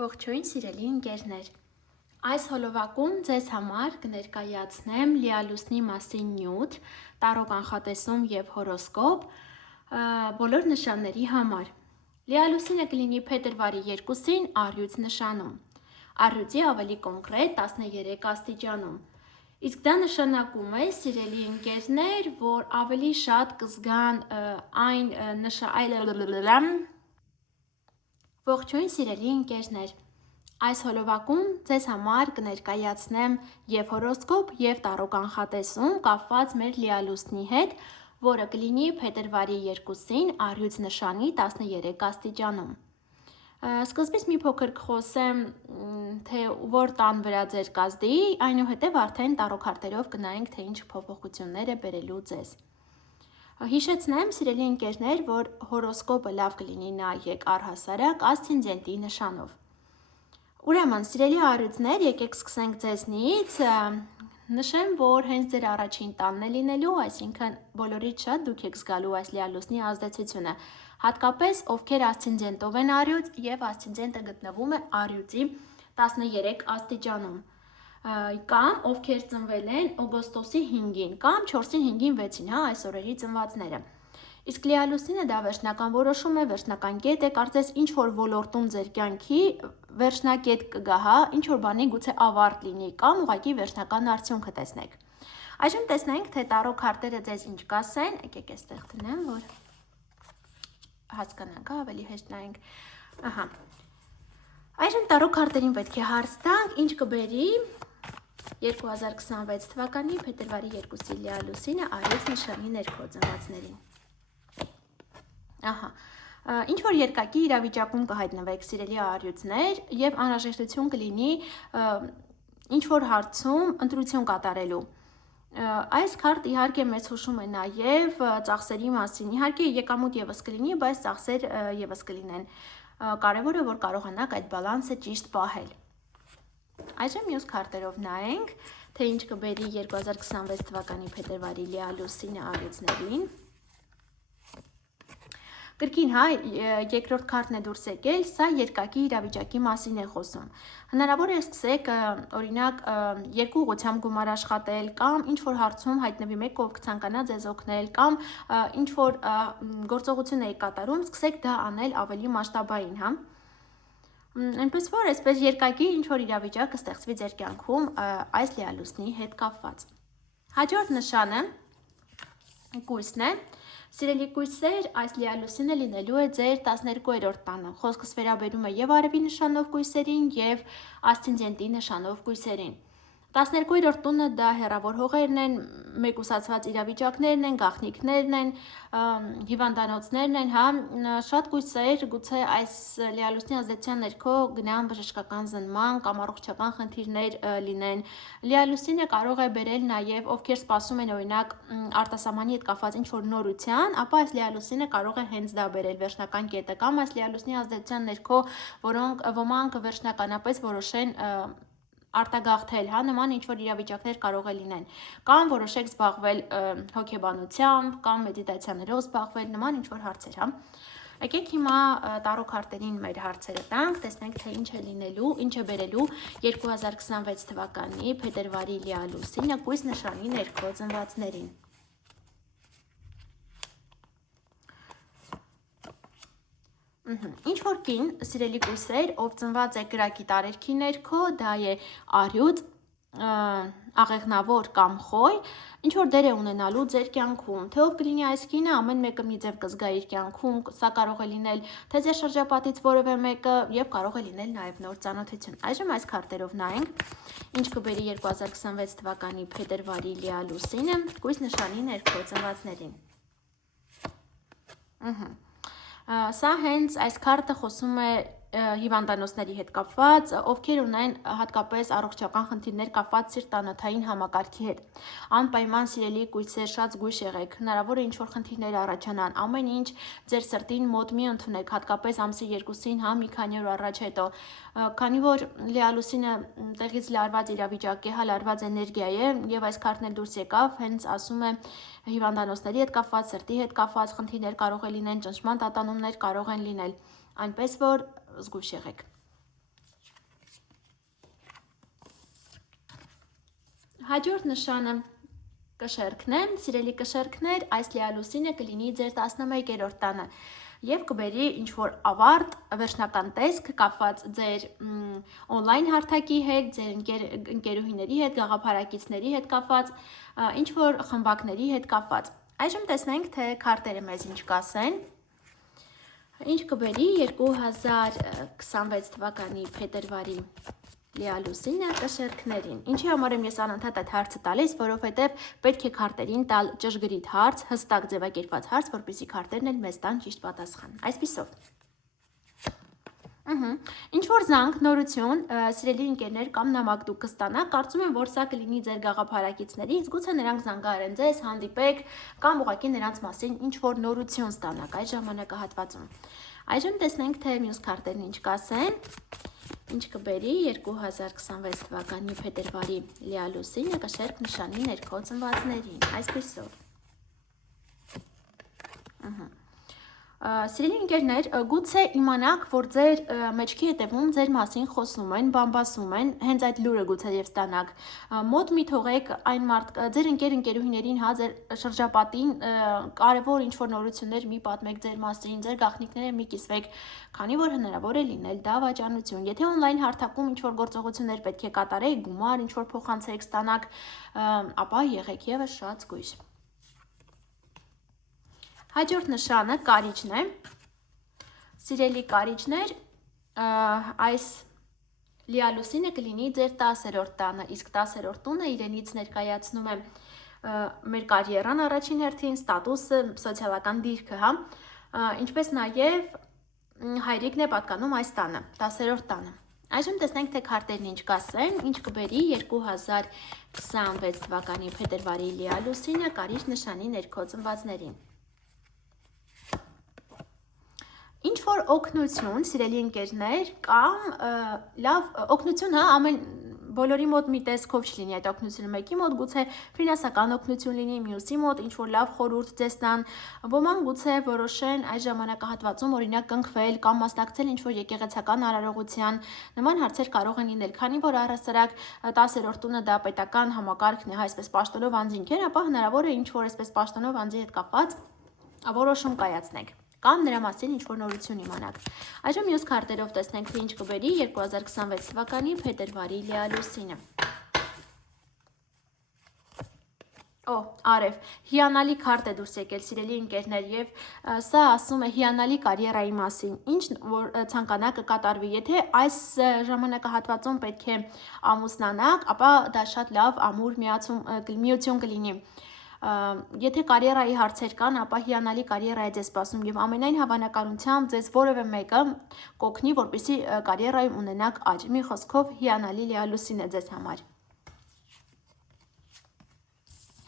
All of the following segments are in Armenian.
Ողջույն սիրելի ընկերներ, այս հոլովակում ձեզ համար կներկայացնեմ լիալուսնի մասին նյութ, տարրո կանխատեսում և հորոսկոպ բոլոր նշանների համար։ Լիալուսինը կլինի փետրվարի 2-ին առյուծ նշանում, առյուծի ավելի կոնկրետ 13 աստիճանում։ Իսկ դա նշանակում է, սիրելի ընկերներ, որ ավելի շատ կզգան Ողջույն սիրելի ընկերներ, այս հոլովակում ձեզ համար կներկայացնեմ և հորոսկոպ և տարրո կանխատեսում կապված մեր լիալուսնի հետ, որը կլինի փետրվարի 2-ին առյուծ նշանի 13 աստիճանում։ Սկզբից մի փոքր կխոսեմ, թե որ տան վրա ձեր կազդի, այնուհետև արդեն տարրո քարտերով կնայենք, թե ինչ փոփոխություններ է բերելու ձեզ։ Հիշեցնեմ, սիրելի ընկերներ, որ հորոսկոպը լավ կլինի նայեք առհասարակ ասցենդենտի նշանով։ Ուրեմն, սիրելի առյուծներ, եկեք սկսենք ձեզնից, նշեմ, որ հենց ձեր առաջին տանն է լինելու, այսինքն բոլորից շատ դուք եք զգալու այս լիալուսնի ազդեցությունը, հատկապես ովքեր ասցենդենտով են առյուծ և ասցենդենտը գտնվում է առյուծի 13 աստիճանում, կամ ովքեր ծնվել են օգոստոսի 5-ին կամ 4-ին, 5-ին, 6-ին, այս օրերի ծնվածները։ Իսկ լիալուսինը դա վերջնական որոշում է, վերջնական կետ է, կարծես ինչ որ ոլորտում ձեր կյանքի վերջնակետ կգա, ինչ որ բանի գուցե ավարտ լինի կամ ուղղակի վերջնական արդյունքը տեսնեք։ Այժմ տեսնենք, թե տարրո քարտերը ձեզ ինչ կասեն, եկեք այստեղ դնեմ, որ հասկանանք, ավելի հեշտ նայենք։ Այժմ տարրո քարտերին պետք է հարց տանք, ինչ կբերի 2026 թվականի փետրվարի 2-ի լիալուսինը առյուծ նշանի ներքո ծնվածներին։ Ինչ որ երկակի իրավիճակում կհայտնվեք, սիրելի առյուծներ, եւ անհրաժեշտություն կլինի ինչ որ հարցում ընտրություն կատարելու։ Այս քարտը իհարկե մեծ հուշում է նաև ծախսերի մասին։ Իհարկե եկամուտ եւս կլինի, բայց ծախսեր եւս կլինեն։ Կարևորը որ կարողանաք այդ բալանսը ճիշտ պահել։ Այժմ մյուս քարտերով նայենք, թե ինչ կբերի 2026 թվականի փետրվարի լիալուսինը առյուծներին։ Կրկին, երկրորդ քարտն է դուրս եկել, սա երկակի իրավիճակի մասին է խոսում։ Հնարավոր է սկսեք, օրինակ, երկու ուղղությամբ գումար աշխատել, կամ ինչ որ հարցում հայտնվի մեկը, ով կցանկանա ձեզ օգնել, կամ ինչ որ գործողություն եք կատարում, սկսեք դա անել ավելի մասշտաբային, Այնպես որ այսպես երկակի ինչ որ իրավիճակ կստեղծվի ձեր կյանքում այս լիալուսնի հետ կապված։ Հաջորդ նշանը կույսն է։ Սիրելի կույսեր, այս լիալուսինը լինելու է ձեր 12-րդ տանը։ Խոսքս վերաբերում է եւ արևի նշանով կույսերին եւ ասցենդենտի նշանով կույսերին։ 12-րդ տունը դա հեռավոր հողերն են, մեկուսացված իրավիճակներն են, գաղտնիքներն են, հիվանդանոցներն են, շատ կույսեր գուցե այս լիալուսնի ազդեցության ներքո գնան բժշկական զննման կամ առողջական խնդիրներ լինեն։ Լիալուսինը կարող է բերել նաև ովքեր սպասում են օրինակ արտասահմանի հետ կապված ինչ որ նորության, ապա այս լիալուսինը կարող է հենց դա բերել վերջնական կետը, կամ այս լիալուսնի ազդեցության ներքո ոմանք վերջնականապես որոշեն արտագաղթել, նման ինչ որ իրավիճակներ կարող է լինեն, կամ որոշեք զբաղվել հոգեբանությամբ, կամ մեդիտացիաներով զբաղվել, նման ինչ որ հարցեր, Եկեք հիմա տարրո քարտերին մեր հարցերը տանք, տեսնենք թե ինչ է լինելու, ինչ է բերելու 2026 թվականի փետրվարի լիալուսինը կույս նշանի ներքո ծնվածներին։ Ինչ որ կին, սիրելի կույսեր, ով ծնված է կրակի տարերքի ներքո, դա է առյուծ, աղեղնավոր կամ խոյ, ինչ որ դեր է ունենալու ձեր կյանքում, թե ով կլինի այս կինը, ամեն մեկը մի ձև կզգա իր կյանքում, սա կարող է լինել թե ձեր շրջապատից որևէ մեկը եւ կարող է լինել նաեւ նոր ծանոթություն։ Այժմ այս քարտերով նայենք, ինչ կբերի 2026 թվականի փետրվարի լիալուսինը կույս նշանի ներքո ծնվածներին։ Սա հենց այս քարտը խոսում է հիվանդանոցների հետ կապված, ովքեր ունեն հատկապես առողջական խնդիրներ կապված սիրտանոթային համակարգի հետ։ Անպայման սիրելի կույսեր, շատ զգույշ եղեք, հնարավոր է ինչ որ խնդիրներ առաջանան, ամեն ինչ ձեր սրտին մոտ մի ընդունեք, հատկապես ամսի 2-ին, մի քանի օր առաջ հետո, քանի որ լիալուսինը տեղից լարված իրավիճակ է, լարված էներգիա է, եւ այս քարտն էլ դուրս եկավ, հենց ասում է հիվանդանոցների հետ կապված, սրտի հետ կապված խնդիրներ կարող է լինեն, ճնշման տատանումներ կարող են լինել, այնպես որ զգույշ եղեք։ Հաջորդ նշանը կշերքն է, սիրելի կշերքներ, այս լիալուսինը կլինի ձեր 11-րդ տանը և կբերի ինչ-որ ավարտ, վերջնական տեսք կապված ձեր օնլայն հարթակի հետ, ձեր ընկերուհիների հետ, գաղափարակիցների հետ կապված, ինչ-որ խմբակների հետ կապված։ Այժմ տեսնենք, թե քարտերը մեզ ինչ կասեն։ Ինչ կբերի 2026 թվականի փետրվարի լիալուսինը կշերքներին։ Ինչի համար եմ ես անընդհատ այդ հարցը տալիս, որովհետև պետք է քարտերին տալ ճշգրիտ հարց, հստակ ձևակերպված հարց, որպեսզի քարտերն էլ մեզ տան ճիշտ պատասխան։ Այսպիսով։ Ինչ որ զանգ, նորություն, սիրելի ընկերներ կամ նամակ դուք կստանաք, կարծում եմ, որ սա կլինի ձեր գաղափարակիցներից, գուցե նրանք զանգահարեն ձեզ, հանդիպեք կամ ուղղակի նրանց մասին ինչ որ նորություն ստանաք այդ ժամանակահատվածում։ Այժմ տեսնենք, թե մյուս քարտերն ինչ կասեն։ Ինչ կբերի 2026 թվականի փետրվարի լիալուսինը կշերք նշանի ներքո ծնվածներին, այսպիսով։ Սիրելի ընկերներ, գուցե իմանաք, որ ձեր մեջքի հետևում ձեր մասին խոսում են, բամբասում են, հենց այդ լուրը գուցե եւ ստանաք։ Մոտ մի թողեք այն ձեր ընկերուհիներին, հա, ձեր շրջապատին կարևոր ինչ-որ նորություններ մի պատմեք ձեր մասին, ձեր գաղտնիքները մի կիսվեք, քանի որ հնարավոր է լինել դավաճանություն։ Եթե օնլայն հարթակում ինչ-որ գործողություններ պետք է կատարեք, գումար, ինչ-որ փոխանցեք ստանաք, ապա եղեք եւս շատ զգույշ։ Հաջորդ նշանը կարիճն է։ Սիրելի կարիճներ, այս լիալուսինը կլինի ձեր 10-րդ տանը, իսկ 10-րդ տունը իրենից ներկայացնում է մեր կարիերան առաջին հերթին, ստատուսը, սոցիալական դիրքը, հա, ինչպես նաև հայրիկն է պատկանում այս տանը, 10-րդ տանը։ Այժմ տեսնենք, թե քարտերն ինչ կասեն, ինչ կբերի 2026 թվականի փետրվարի լիալուսինը կարիճ նշանի ներքո ծնվածներին։ Ինչ որ օգնություն, սիրելի ընկերներ, կամ լավ օգնություն, հա, բոլորի մոտ մի տեսքով չլինի այդ օգնությունը, մեկի մոտ գուցե ֆինանսական օգնություն լինի, մյուսի մոտ ինչ որ լավ խորհուրդ ձեզ տան, ոմանք գուցե որոշեն այս ժամանակահատվածում օրինակ կնքվել կամ մասնակցել ինչ որ եկեղեցական արարողության, նման հարցեր կարող են լինել, քանի որ առհասարակ 10-րդ տունը դա պետական համակարգն է, հա, այսպես պաշտոնով անձինքեր, ապա հնարավոր է ինչ որ այսպես պաշտոնով անձի հետ կապված որոշում կայացնեք կամ նրա մասին ինչ-որ նորություն իմանաք։ Այժմ մյուս քարտերով տեսնենք, թե ինչ կբերի 2026 թվականի փետրվարի լիալուսինը։ Արև, հիանալի քարտ է դուրս եկել, սիրելի ընկերներ, եւ սա ասում է հիանալի կարիերայի մասին, ինչ որ ցանկանաք կկատարվի։ Եթե այս ժամանակահատվածում պետք է ամուսնանաք, ապա դա շատ լավ ամուր միություն կլինի։ Եթե կարիերայի հարցեր կան, ապա հիանալի կարիերա է ձեզ սպասում եւ ամենայն հավանականությամբ ձեզ որևէ մեկը կօգնի, որպեսզի կարիերայում ունենաք աճ։ Մի խոսքով հիանալի լիալուսին է ձեզ համար։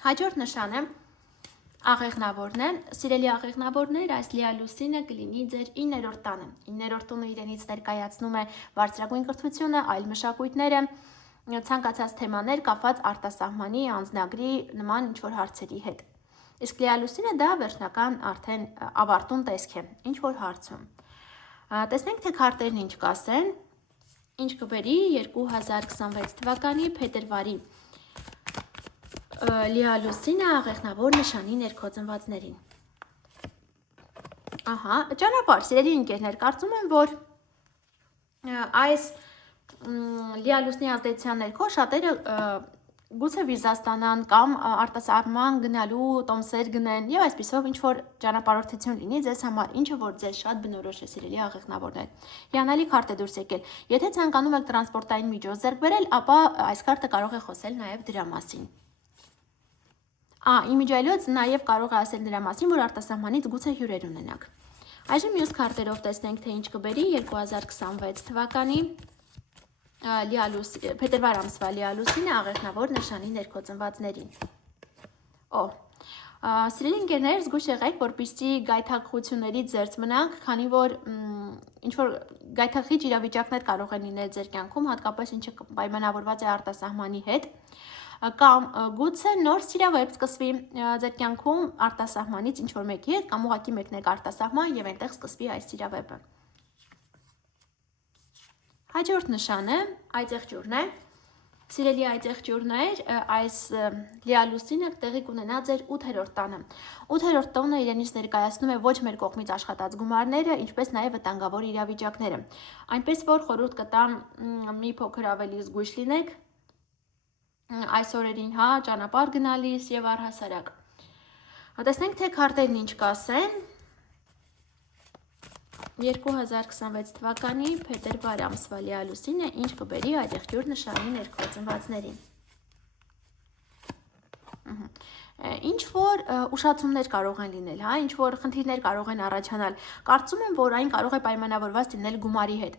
Հաջորդ նշանը աղեղնավորն է։ Սիրելի աղեղնավորներ, այս լիալուսինը կլինի ձեր 9-րդ տանը։ 9-րդ տունը իրենից ներկայացնում է բարձրագույն կրթությունը, այլ մշակույթները, ցանկացած թեմաներ կապված արտասահմանի, անձնագրի նման ինչ-որ հարցերի հետ։ Իսկ լիալուսինը դա վերջնական արդեն ավարտուն տեսք է, ինչ-որ հարցում։ Տեսնենք, թե քարտերն ինչ կասեն, ինչ կբերի 2026 թվականի փետրվարի լիալուսինը աղեղնավոր նշանի ներքո ծնվածներին։ Ահա, ճանապարհ, սիրելի ընկերներ, կարծում եմ, որ այս լիալուսնի ազդեցության ներքո շատերը գուցե վիզա ստանան կամ արտասահման գնալու տոմսեր գնեն եւ այսպիսով ինչ որ ճանապարհորդություն լինի ձեզ համար, ինչը որ ձեզ շատ բնորոշ է, սիրելի աղեղնավորներ։ Հիանալի քարտ է դուրս եկել։ Եթե ցանկանում եք տրանսպորտային միջոց ձեռք բերել, ապա այս քարտը կարող է խոսել նաեւ դրա մասին։ Իմիջիայլոց նաեւ կարող է ասել դրա մասին, որ արտասահմանից գուցե հյուրեր ունենաք։ Այժմ մյուս քարտերով տեսնենք, թե ինչ կբերի 2026 թվականի փետրվար ամսվա լիալուսինը աղեղնավոր նշանի ներքո ծնվածներին։ Սիրելի ընկերներ, զգույշ եղեք, որպեսզի գայթակղություններից զերծ մնանք, քանի որ ինչ-որ գայթակղիչ իրավիճակներ կարող են լինել ձեր կյանքում, հատկապես ինչը պայմանավորված է արտասահմանի հետ, կամ գուցե նոր սիրավեպ սկսվի ձեր կյանքում արտասահմանից ինչ-որ մեկի հետ, կամ ուղղակի մեկնեք արտասահման եւ այնտեղ սկսվի այս սիրավեպը։ Հաջորդ նշանը այծեղջուրն է։ Սիրելի այդ եղջյուրներ, այս լիալուսինը տեղի կունենա ձեր 8-րդ տանը։ 8-րդ տոնը իրենից ներկայացնում է ոչ մեր կողմից աշխատած գումարները, ինչպես նաև վտանգավոր իրավիճակները։ Այնպես որ խորհուրդ կտամ մի փոքր ավելի զգույշ լինեք այս օրերին, ճանապարհ գնալիս եւ առհասարակ։ Տեսնենք թե քարտերն ինչ կասեն։ 2026 թվականի փետրվար ամսվա լիալուսինը ինչ կբերի այդ եղջյուր նշանի ներքո ծնվածներին։ Ինչ որ ուշացումներ կարող են լինել, ինչ որ խնդիրներ կարող են առաջանալ։ Կարծում եմ, որ այն կարող է պայմանավորված լինել գումարի հետ։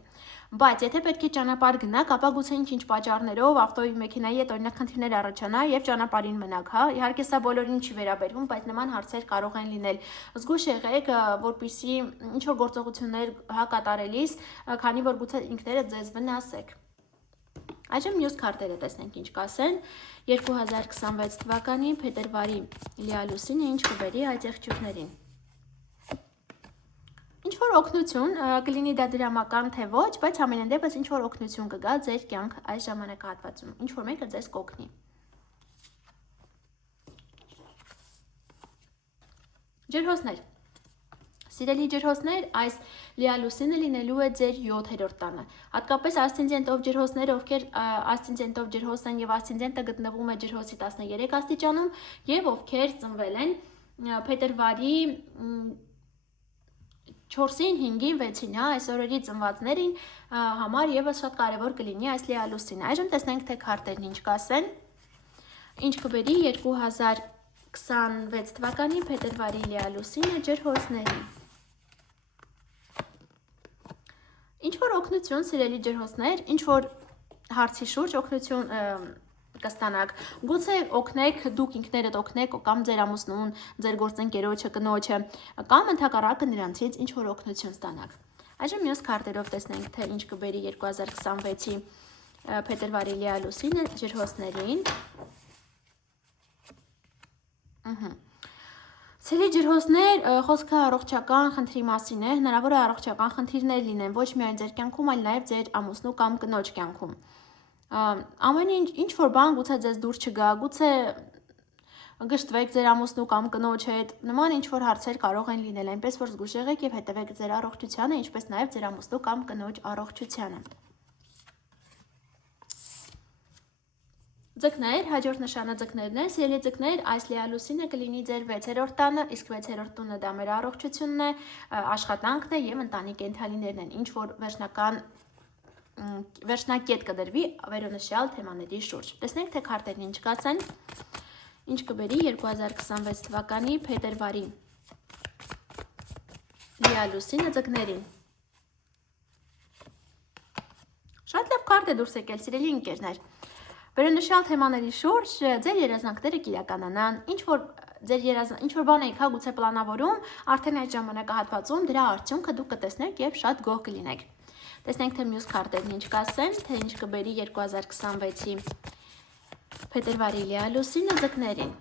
Բայց եթե պետք է ճանապարհ գնաք, ապա գուցե ինչ-ինչ պատճառներով ավտոյի մեքենայի հետ օրինակ խնդիրներ առաջանա եւ ճանապարհին մնաք, Իհարկե սա բոլորին չի վերաբերվում, բայց նման հարցեր կարող են լինել։ Զգույշ եղեք, որպեսզի ինչ որ գործողություններ կատարելիս, քանի որ գուցե ինքներդ ձեզ վնասեք։ Այժմ մյուս քարտերը տեսնենք ինչ կասեն 2026 թվականի փետրվարի լիալուսինը ինչ կբերի այդ եղջյուրներին։ Ինչ որ օգնություն կլինի դա դրամական թե ոչ, բայց ամենայն դեպս ինչ որ օգնություն կգա ձեր կյանք այս ժամանակահատվածում, ինչ որ մեկը ձեզ կօգնի։ Ջրհոսներ։ Սիրելի ջրհոսներ, այս լիալուսինը լինելու է ձեր 7-րդ տանը։ Հատկապես ասցենդենտով ջրհոսները, ովքեր ասցենդենտով ջրհոս են եւ ասցենդենտը գտնվում է ջրհոսի 13 աստիճանում եւ ովքեր ծնվել են փետրվարի 4-ին, 5-ին, 6-ին, այս օրերի ծնվածներին համար եւս շատ կարեւոր կլինի այս լիալուսինը։ Այժմ տեսնենք թե քարտերն ինչ կասեն։ Ինչ կբերի 2026 թվականի փետրվարի լիալուսինը ջրհոսներին։ Ինչ որ օգնություն, սիրելի ջրհոսներ, ինչ որ հարցի շուրջ օգնություն կստանաք։ Գուցե օգնեք, դուք ինքներդ օգնեք կամ ձեր ամուսնուն, ձեր գործընկերոջը, կնոջը, կամ ընդհակառակը նրանցից ինչ որ օգնություն ստանաք։ Այժմ մյուս քարտերով տեսնենք, թե ինչ կբերի 2026-ի փետրվարի լիալուսինը ջրհոսներին։ Սիրելի ջրհոսներ, խոսքը առողջական խնդրի մասին է, հնարավոր է առողջական խնդիրներ լինեն ոչ միայն ձեր կյանքում, այլ նաև ձեր ամուսնու կամ կնոջ կյանքում։ Ամեն ինչ որ բան գուցե ձեզ դուր չգա, գուցե գժտվեք ձեր ամուսնու կամ կնոջ հետ, նման ինչ որ հարցեր կարող են լինել, այնպես որ զգույշ եղեք եւ հետևեք ձեր առողջությանը, ինչպես նաև ձեր ամուսնու կամ կնոջ առողջությանը։ Ձկներ, հաջորդ նշանը ձկներն է, սիրելի ձկներ, այս լիալուսինը կլինի ձեր 6-րդ տանը, իսկ 6-րդ տունը դա մեր առողջությունն է, աշխատանքն է եւ ընտանի կենդանիներն են, ինչ որ վերջնակետ կդրվի վերոնշյալ թեմաների շուրջ։ Տեսնենք թե քարտերն ինչ կասեն։ Ինչ կբերի 2026 թվականի փետրվարի լիալուսինը ձկներին։ Շատ լավ քարտ է դուրս եկել, սիրելի ընկերներ։ Վերոնշյալ թեմաների շուրջ ձեր երազանքները կիրականանան, ինչ որ բան եք գուցե պլանավորում, արդեն այդ ժամանակահատվածում դրա արդյունքը դուք կտեսնեք եւ շատ գոհ կլինեք։ Տեսնենք թե մյուս քարտերն ինչ կասեն, թե ինչ կբերի 2026-ի փետրվարի լիալուսինը ձկներին։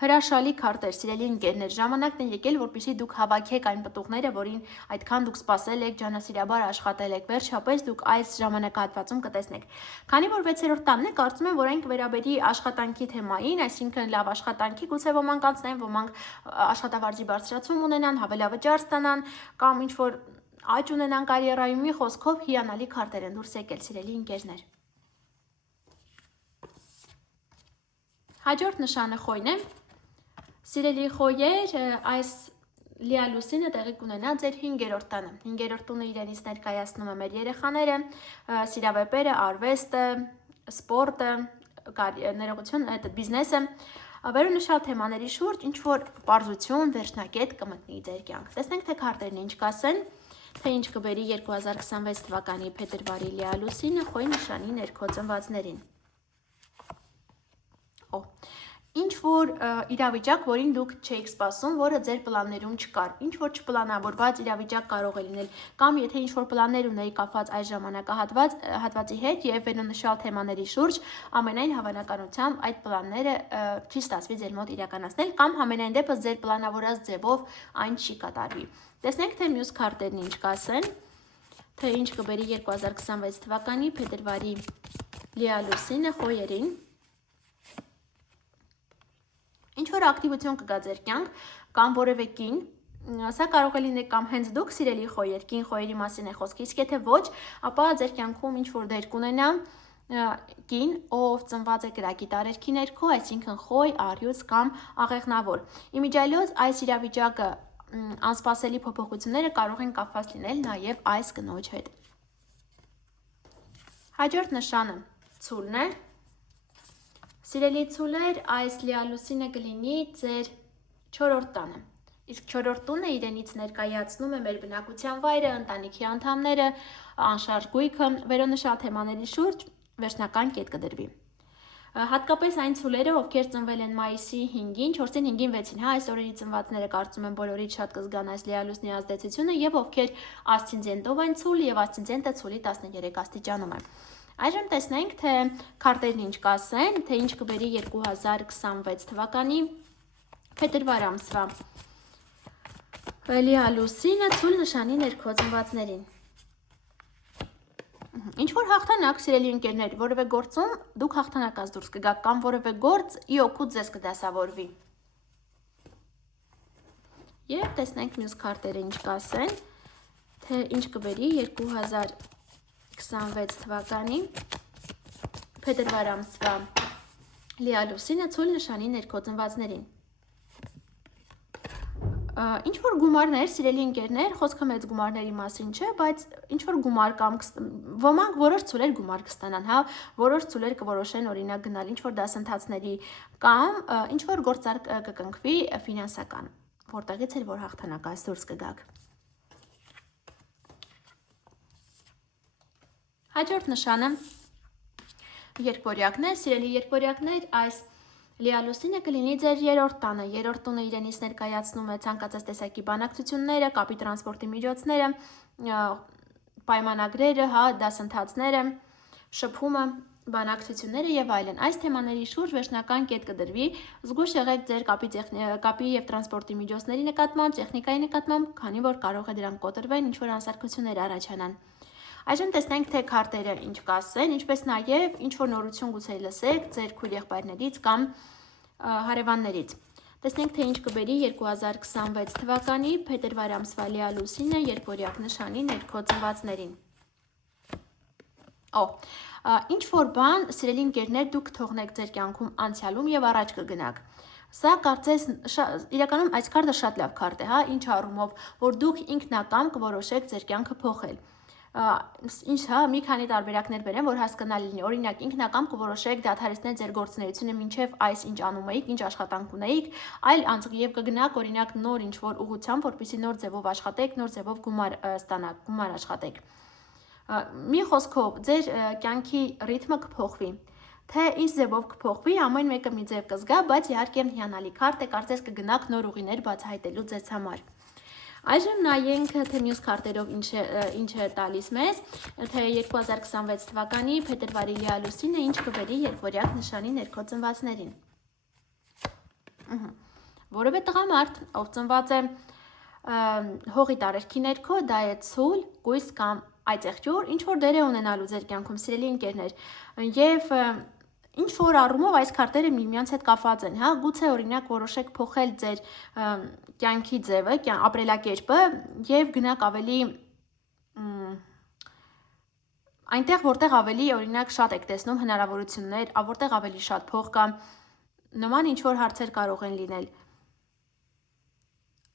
Հրաշալի քարտեր, սիրելի ընկերներ, ժամանակն է եկել, որպեսզի դուք հավաքեք այն պտուղները, որին այդքան դուք սպասել եք, ջանասիրաբար աշխատել եք, վերջապես դուք այս ժամանակահատվածում կտեսնեք։ Քանի որ 6-րդ տանն է, կարծում եմ, որ այն կվերաբերի աշխատանքի թեմային, այսինքն լավ աշխատանքի, գուցե ոմանք անցնեն, ոմանք աշխատավարձի բարձրացում ունենան, հավելավճար ստանան, կամ ինչ որ աճ ունենան կարիերայում, մի խոսքով հիանալի քարտեր են դուրս եկել, սիրելի ընկերներ։ Հաջորդ նշանը խոյն է։ Սիրելի խոյեր, այս լիալուսինը տեղի կունենա ձեր 5-րդ տանը։ 5-րդ տունը իրենից ներկայացնում է մեր երեխաները, սիրավեպերը, արվեստը, սպորտը, ներողություն, բիզնեսը, վերոնշյալ թեմաների շուրջ ինչ որ պարզություն, վերջնակետ կմտնի ձեր կյանք։ Տեսնենք թե քարտերն ինչ կասեն, թե ինչ կբերի 2026 թվականի փետրվարի լիալուսինը խոյ նշանի ներքո ծնվածներին։ Ինչ որ իրավիճակ, որին դուք չէիք սպասում, որը ձեր պլաններում չկար, ինչ որ չպլանավորված իրավիճակ կարող է լինել, կամ եթե ինչ որ պլաններ ունեիք կապված այս ժամանակահատվածի հետ եւ վերոնշյալ թեմաների շուրջ, ամենայն հավանականությամբ այդ պլանները չի ստացվի ձեր մոտ իրականացնել, կամ ամենայն դեպս ձեր պլանավորած ձևով այն չի կատարվի։ Տեսնենք թե մյուս քարտերն ինչ կասեն, թե ինչ կբերի 2026 թվականի փետրվարի լիա լուսինը խոյերին։ Ինչ որ ակտիվություն կգա ձեր կյանք կամ որևէ կին, սա կարող է լինել կամ հենց դուք սիրելի խոյեր, կին խոյերի մասին է խոսքը, իսկ եթե ոչ, ապա ձեր կյանքում ինչ որ դեր կունենա կին, ով ծնված է կրակի տարերքի ներքո, այսինքն խոյ, առյուծ կամ աղեղնավոր։ Իմիջիայլոց այս իրավիճակը անսպասելի փոփոխությունները կարող են կապված լինել նաև այս կնոջ հետ։ Հաջորդ նշանը ցուլն է։ Սիրելի ցուլեր, այս լիալուսինը կլինի ձեր 4-րդ տանը։ Իսկ 4-րդ տունը իրենից ներկայացնում է մեր բնակության վայրը, ընտանիքի անդամները, անշարժ գույքը, վերոնշյալ թեմաների շուրջ վերջնական կետ կդրվի։ Հատկապես այն ցուլերը, ովքեր ծնվել են մայիսի 5-ին, 4-ին, 5-ին, 6-ին, այս օրերի ծնվածները կարծում եմ բոլորից շատ կզգան այս լիալուսնի ազդեցությունը եւ ովքեր ասցենդենտով են ցուլ եւ ասցենդենտը ցուլի 13 աստիճանում է։ Այժմ տեսնենք, թե քարտերն ինչ կասեն, թե ինչ կբերի 2026 թվականի փետրվար ամսվա լիալուսինը ցուլ նշանի ներքո ծնվածներին։ Ինչ որ հաղթանակ, սիրելի ընկերներ, որևէ գործում դուք հաղթանակած դուրս կգաք կամ որևէ գործ ի օգուտ ձեզ կդասավորվի։ Եվ տեսնենք մյուս քարտերը ինչ կասեն, թե ինչ կբերի 2026 թվականի փետրվար ամսվա լիալուսինը ցուլ նշանի ներքո ծնվածներին։ Ինչ որ գումարներ, սիրելի ընկերներ, խոսքը մեծ գումարների մասին չէ, բայց ինչ որ գումար կամ ոմանք որոշ ցուլեր գումար կստանան, հա, որոշ ցուլեր կորոշեն օրինակ գնալ ինչ որ դասընթացների կամ ինչ որ գործարք կկնքվի ֆինանսական, որտեղից էլ որ հաղթանակած դուրս կգաք։ Հաջորդ նշանը երկվորյակն է, սիրելի երկվորյակներ, այս լիալուսինը կլինի ձեր 3-րդ տանը, 3-րդ տունը իրենից ներկայացնում է ցանկացած տեսակի բանակցությունները, կապի տրանսպորտի միջոցները, պայմանագրերը, հա, դասընթացները, շփումը, բանակցությունները եւ այլն։ Այս թեմաների շուրջ վերջնական կետ կդրվի, զգույշ եղեք ձեր կապի եւ տրանսպորտի միջոցների նկատմամբ, տեխնիկայի նկատմամբ, քանի որ կարող է դրանք կոտրվեն, ինչ որ անսարքություններ առաջանան։ Այժմ տեսնենք, թե քարտերը ինչ կասեն, ինչպես նաև ինչ որ նորություն գուցե լսեք ձեր քույր եղբայրներից կամ հարևաններից։ Տեսնենք, թե ինչ կբերի 2026 թվականի փետրվար ամսվա լիալուսինը երկվորյակ նշանի ներքո ծնվածներին։ Ինչ որ բան, սիրելի ընկերներ, դուք թողնեք ձեր կյանքում անցյալում եւ առաջ կգնաք։ Սա կարծես իրականում այս քարտը շատ լավ քարտ է, հա, ինչ առումով, որ դուք ինքնակամ կորոշեք ձեր կյանքը փոխել։ Ինչ հա մի քանի տարբերակներ բերեմ, որ հասկանալի լինի։ Օրինակ, ինքնակամ կորոշեք դադարեցնել ձեր գործունեությունը մինչև այս ինչ անում եք, ինչ աշխատանք ունեիք, այլ եւ կգնաք օրինակ նոր ինչ որ ուղղությամբ, որպեսզի նոր ձևով աշխատեք, նոր ձևով գումար ստանաք, գումար աշխատեք։ Մի խոսքով, ձեր կյանքի ռիթմը կփոխվի։ Թե ինչ ձևով կփոխվի, ամեն մեկը մի ձև կզգա, բայց իհարկե հիանալի քարտ է, կարծես կգնաք նոր ուղիներ բացահայտելու ձեզ համար։ Այժմ նայենք, թե մյուս քարտերով ինչ է տալիս մեզ, թե 2026 թվականի փետրվարի լիալուսինը ինչ կբերի երկվորյակ նշանի ներքո ծնվածներին։ Որևէ տղամարդ, ով ծնված է հողի տարերքի ներքո, դա է ցուլ, կույս կամ այծեղջյուր, ինչ որ դեր է ունենալու ձեր կյանքում, սիրելի ընկերներ, եւ ինչ որ առումով այս քարտերը միմյանց հետ կապված են, հա, գուցե օրինակ որոշեք փոխել ձեր կյանքի ձևը, ապրելակերպը եւ գնաք ավելի այնտեղ, որտեղ ավելի օրինակ շատ եք տեսնում հնարավորություններ, որտեղ ավելի շատ փող կա, նման ինչ որ հարցեր կարող են լինել։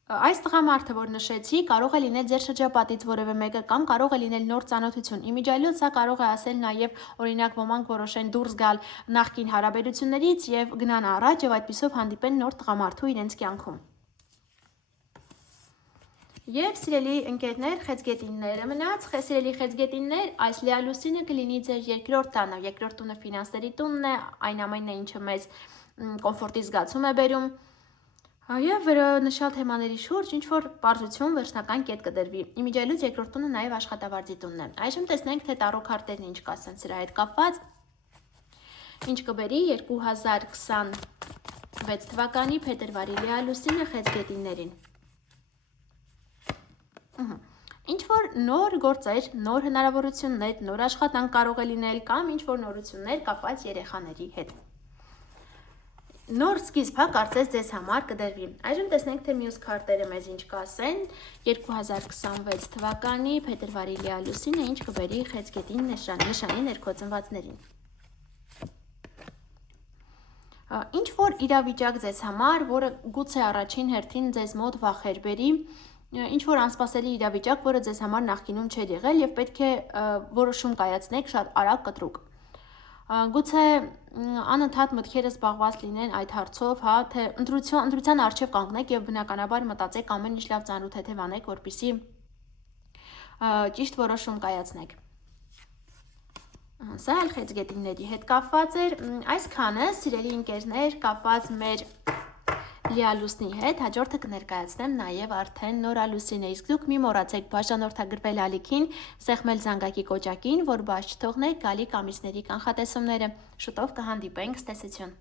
Այս տղամարդը, որ նշեցի, կարող է լինել ձեր շրջապատից որևէ մեկը կամ կարող է լինել նոր ծանոթություն։ Իմիջիայլոց սա կարող է ասել նաև օրինակ ոմանք որոշեն դուրս գալ նախկին հարաբերություններից եւ գնան առաջ եւ այդպիսով հանդիպեն նոր տղամարդու իրենց կյանքում։ Եվ սիրելի ընկերներ, խեցգետինները մնաց, սիրելի խեցգետիններ, այս լիալուսինը կլինի ձեր երկրորդ տանը, երկրորդ տունը ֆինանսների տունն է, այն ամենն է, ինչը մեզ կոմֆորտի զգացում է բերում։ Եվ վերոնշյալ թեմաների շուրջ ինչ որ պարզություն վերջնական կետ կդրվի։ Իմիջիայլոց երկրորդ տունը նաև աշխատավարձի տունն է։ Այժմ տեսնենք, թե տարո քարտերն ինչ կասեն սրա հետ կապված։ Ինչ կբերի 2026 թվականի փետրվարի լիալուսինը խեցգետիններին։ Ինչ որ նոր գործեր, նոր հնարավորություններ, նոր աշխատանք կարող է լինել կամ ինչ որ նորություններ կապված երեխաների հետ։ Նոր սկիզբ հա կարծես ձեզ համար կդրվի։ Այժմ տեսնենք, թե մյուս քարտերը մեզ ինչ կասեն։ 2026 թվականի փետրվարի լիալուսինը ինչ կբերի խեցգետին նշանի ներքոծնվածներին։ Ինչ որ իրավիճակ ձեզ համար, որը գուցե առաջին հերթին ձեզ մոտ վախեր բերի, ինչ որ անսպասելի իրավիճակ, որը ձեզ համար նախկինում չէր եղել եւ պետք է որոշում կայացնեք շատ արագ կտրուկ։ Գուցե անընդհատ մտքերը զբաղված լինեն այդ հարցով, հա, թե ընտրության առջև կանգնեք եւ բնականաբար մտածեք ամեն ինչ լավ ծանոթ անեք, որպեսզի ճիշտ որոշում կայացնեք։ Սա էլ խեցգետինների հետ կապված էր, այսքանը սիրելի ընկերներ, կապված մեր լիալուսնի հետ, հաջորդը կներկայացնեմ նաև արդեն նորալուսին է, իսկ դուք մի մոռացեք բաժանորդագրվել ալիքին, սեղմել զանգակի կոճակին, որ բաց չթողնեք գալիք ամիսների կանխատեսումները, շուտով կհանդիպենք, ցտեսություն։